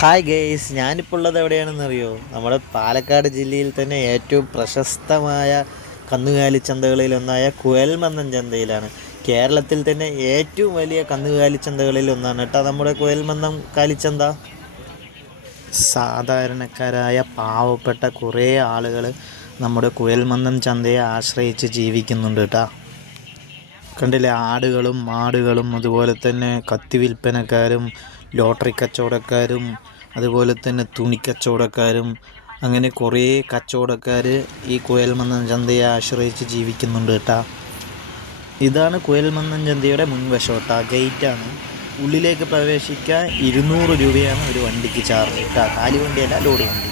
Hi guys ഞാനിപ്പോൾ ഉള്ളത് എവിടെയാണെന്ന് അറിയോ നമ്മുടെ പാലക്കാട് ജില്ലയിൽ തന്നെ ഏറ്റവും പ്രശസ്തമായ കന്നുകാലി ചന്തകളിൽ ഒന്നായ കുയൽമന്നം ചന്തയിലാണ്. കേരളത്തിൽ തന്നെ ഏറ്റവും വലിയ കന്നുകാലി ചന്തകളിൽ ഒന്നാണ് കേട്ടോ. നമ്മുടെ കുയൽമന്നം കാലിച്ചന്ത. സാധാരണക്കാരായ പാവപ്പെട്ട കുറേ ആളുകൾ നമ്മുടെ കുയൽമന്നം ചന്തയെ ആശ്രയിച്ച് ജീവിക്കുന്നുണ്ട് കേട്ടോ. കണ്ടില്ലേ? ആടുകളും മാടുകളും അതുപോലെ തന്നെ കത്തി വിൽപ്പനക്കാരും ലോട്ടറി കച്ചവടക്കാരും അതുപോലെ തന്നെ തുണി കച്ചവടക്കാരും അങ്ങനെ കുറേ കച്ചവടക്കാർ ഈ കുയൽമന്നം ചന്തയെ ആശ്രയിച്ച് ജീവിക്കുന്നുണ്ട് കേട്ടാ. ഇതാണ് കുയൽമന്നം ചന്തയുടെ മുൻവശം കേട്ടാ. ഗേറ്റാണ്. ഉള്ളിലേക്ക് പ്രവേശിക്കാൻ ഇരുന്നൂറ് രൂപയാണ് ഒരു വണ്ടിക്ക് ചാർജ് കേട്ടാ. കാലിവണ്ടിയല്ല ലോഡ് വണ്ടി.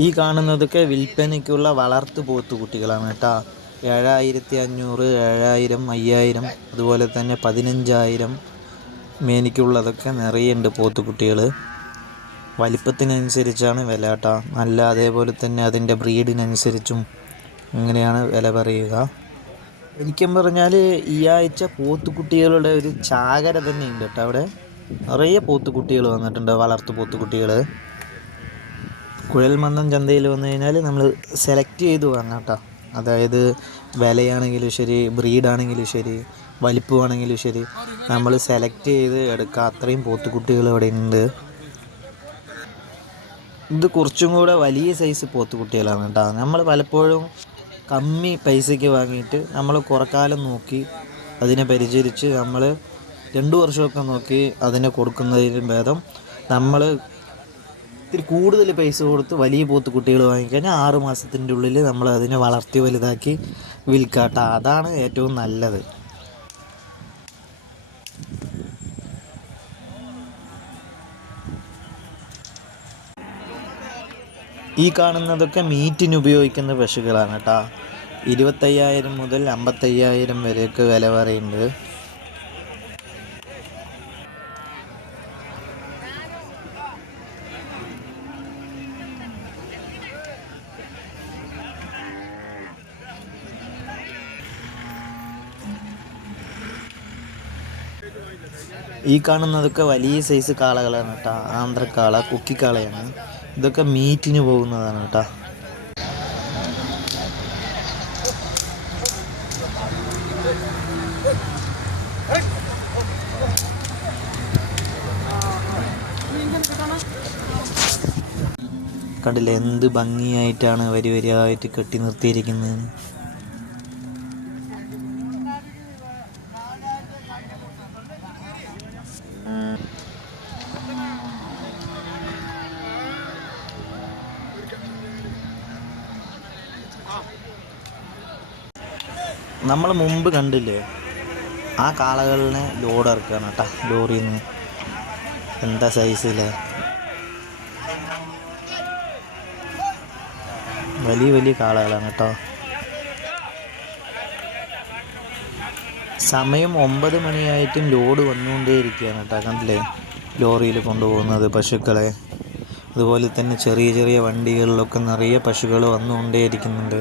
ഈ കാണുന്നതൊക്കെ വിൽപ്പനയ്ക്കുള്ള വളർത്തു പോത്ത് കുട്ടികളാണ് കേട്ടാ. ഏഴായിരത്തി അഞ്ഞൂറ് ഏഴായിരം അയ്യായിരം അതുപോലെ തന്നെ പതിനഞ്ചായിരം മേനിക്കുള്ളതൊക്കെ നിറയുണ്ട് പോത്തുകുട്ടികൾ വലിപ്പത്തിനനുസരിച്ചാണ് വില കേട്ടോ നല്ല അതേപോലെ തന്നെ അതിന്റെ ബ്രീഡിനനുസരിച്ചും ഇങ്ങനെയാണ് വില പറയുക. എനിക്കും പറഞ്ഞാൽ ഈ ആഴ്ച പോത്തുകുട്ടികളുടെ ഒരു ചാകര തന്നെ ഉണ്ട് കേട്ടോ അവിടെ. നിറയെ പോത്തുകുട്ടികൾ വന്നിട്ടുണ്ട് വളർത്തു പോത്തുകുട്ടികൾ കുഴൽമന്ദം ചന്തയിൽ വന്നു കഴിഞ്ഞാൽ നമ്മൾ സെലക്ട് ചെയ്ത് വാങ്ങാം കേട്ടോ. അതായത് വിലയാണെങ്കിലും ശരി ബ്രീഡാണെങ്കിലും ശരി വലിപ്പമാണെങ്കിലും ശരി. നമ്മൾ സെലക്ട് ചെയ്ത് എടുക്കുക അത്രയും പോത്തുകുട്ടികൾ ഇവിടെ ഉണ്ട് ഇത് കുറച്ചും കൂടെ വലിയ സൈസ് പോത്തുകുട്ടികളാണ് കേട്ടോ. നമ്മൾ പലപ്പോഴും കമ്മി പൈസയ്ക്ക് വാങ്ങിയിട്ട് നമ്മൾ കുറക്കാലം നോക്കി അതിനെ പരിചരിച്ച് നമ്മൾ രണ്ട് വർഷമൊക്കെ നോക്കി അതിനെ കൊടുക്കുന്നതിലും ഭേദം നമ്മൾ ഇത്തിരി കൂടുതൽ പൈസ കൊടുത്ത് വലിയ പോത്ത് കുട്ടികൾ വാങ്ങിക്കഴിഞ്ഞാൽ ആറ് മാസത്തിന്റെ ഉള്ളിൽ നമ്മൾ അതിനെ വളർത്തി വലുതാക്കി വിൽക്കാട്ട അതാണ് ഏറ്റവും നല്ലത്. ഈ കാണുന്നതൊക്കെ മീറ്റിന് ഉപയോഗിക്കുന്ന പശുക്കളാണ് കേട്ടോ. ഇരുപത്തയ്യായിരം മുതൽ അമ്പത്തയ്യായിരം വരെയൊക്കെ വില പറയുന്നുണ്ട് ഈ കാണുന്നതൊക്കെ വലിയ സൈസ് കാളകളാണ് കേട്ടോ. ആന്ധ്രക്കാള കുക്കിക്കാളയാണ്. ഇതൊക്കെ മീറ്റിന് പോകുന്നതാണ് കേട്ടോ. കണ്ടില്ല എന്ത് ഭംഗിയായിട്ടാണ് വരി വരിയായിട്ട് കെട്ടി നിർത്തിയിരിക്കുന്നത്. നമ്മൾ മുമ്പ് കണ്ടില്ലേ? ആ കാളകളിനെ ലോഡ് ഇറക്കുകയാണ് കേട്ടോ. ലോറിയിൽ നിന്ന്. എന്താ സൈസില്ലേ വലിയ വലിയ കാളകളാണ് കേട്ടോ. സമയം ഒമ്പത് മണിയായിട്ടും ലോഡ് വന്നുകൊണ്ടേയിരിക്കുകയാണ് കേട്ടോ. കണ്ടില്ലേ? ലോറിയിൽ കൊണ്ടുപോകുന്നത് പശുക്കളെ. അതുപോലെ തന്നെ ചെറിയ ചെറിയ വണ്ടികളിലൊക്കെ നിറയെ പശുക്കൾ വന്നുകൊണ്ടേയിരിക്കുന്നുണ്ട്.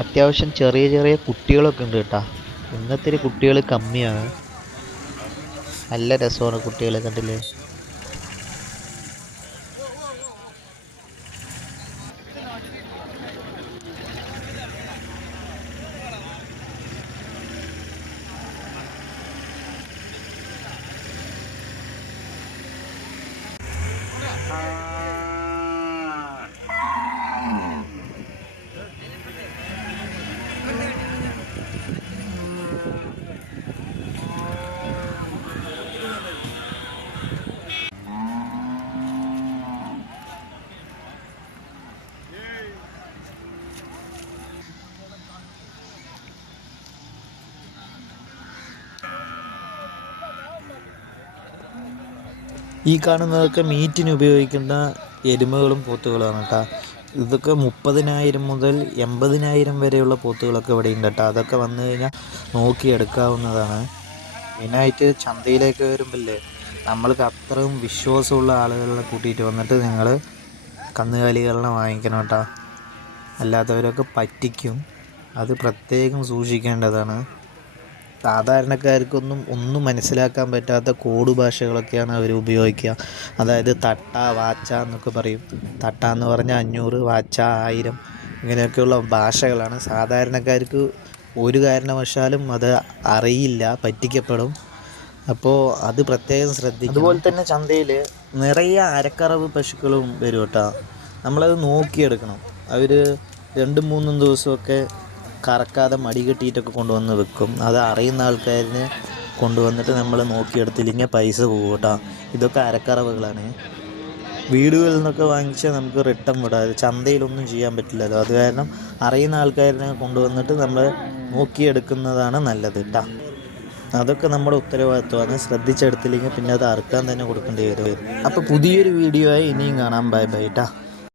അത്യാവശ്യം ചെറിയ ചെറിയ കുട്ടികളൊക്കെ ഉണ്ട് കേട്ടോ. ഇന്നത്തെ കുട്ടികൾ കമ്മിയാണ്. നല്ല രസമാണ് കുട്ടികളെ കണ്ടില്ലേ? ഈ കാണുന്നതൊക്കെ മീറ്റിന് ഉപയോഗിക്കുന്ന എരുമകളും പോത്തുകളാണ് കേട്ടോ. ഇതൊക്കെ മുപ്പതിനായിരം മുതൽ എൺപതിനായിരം വരെയുള്ള പോത്തുകളൊക്കെ ഇവിടെ ഉണ്ട് കേട്ടോ. അതൊക്കെ വന്നു കഴിഞ്ഞാൽ നോക്കിയെടുക്കാവുന്നതാണ് മെയിനായിട്ട് ചന്തയിലേക്ക് വരുമ്പോഴേ നമ്മൾക്ക് അത്രയും വിശ്വാസമുള്ള ആളുകളെ കൂട്ടിയിട്ട് വന്നിട്ട് നിങ്ങൾ കന്നുകാലികളെ വാങ്ങിക്കണം കേട്ടോ. അല്ലാത്തവരൊക്കെ പറ്റിക്കും. അത് പ്രത്യേകം സൂക്ഷിക്കേണ്ടതാണ്. സാധാരണക്കാർക്കൊന്നും ഒന്നും മനസ്സിലാക്കാൻ പറ്റാത്ത കോഡ് ഭാഷകളൊക്കെയാണ് അവർ ഉപയോഗിക്കുക. അതായത് തട്ട വാച്ച എന്നൊക്കെ പറയും. തട്ട എന്ന് പറഞ്ഞാൽ അഞ്ഞൂറ് വാച്ച ആയിരം ഇങ്ങനെയൊക്കെയുള്ള ഭാഷകളാണ്. സാധാരണക്കാർക്ക് ഒരു കാരണവശാലും അത് അറിയില്ല പറ്റിക്കപ്പെടും. അപ്പോൾ അത് പ്രത്യേകം ശ്രദ്ധിക്കും അതുപോലെ തന്നെ ചന്തയിൽ നിറയെ അരക്കറവ് പശുക്കളും വരും കേട്ടോ. നമ്മളത് നോക്കിയെടുക്കണം. അവർ രണ്ടും മൂന്നും ദിവസമൊക്കെ കറക്കാതെ മടി കെട്ടിയിട്ടൊക്കെ കൊണ്ടുവന്ന് വെക്കും. അത് അറിയുന്ന ആൾക്കാരിന് കൊണ്ടുവന്നിട്ട് നമ്മൾ നോക്കിയെടുത്തില്ലെങ്കിൽ പൈസ പോകും കേട്ടോ. ഇതൊക്കെ അരക്കറവുകളാണ്. വീടുകളിൽ നിന്നൊക്കെ വാങ്ങിച്ചാൽ നമുക്ക് റിട്ടേൺ വിടാം. ചന്തയിലൊന്നും ചെയ്യാൻ പറ്റില്ലല്ലോ. അത് കാരണം അറിയുന്ന ആൾക്കാരിനെ കൊണ്ടുവന്നിട്ട് നമ്മൾ നോക്കിയെടുക്കുന്നതാണ് നല്ലത് കേട്ടോ. അതൊക്കെ നമ്മുടെ ഉത്തരവാദിത്വമാണ്. ശ്രദ്ധിച്ചെടുത്തില്ലെങ്കിൽ പിന്നെ അത് അറുക്കാൻ തന്നെ കൊടുക്കേണ്ടി വരും. അപ്പോൾ പുതിയൊരു വീഡിയോ ആയി ഇനിയും കാണാം. ബൈ ബൈ ട്ടാ.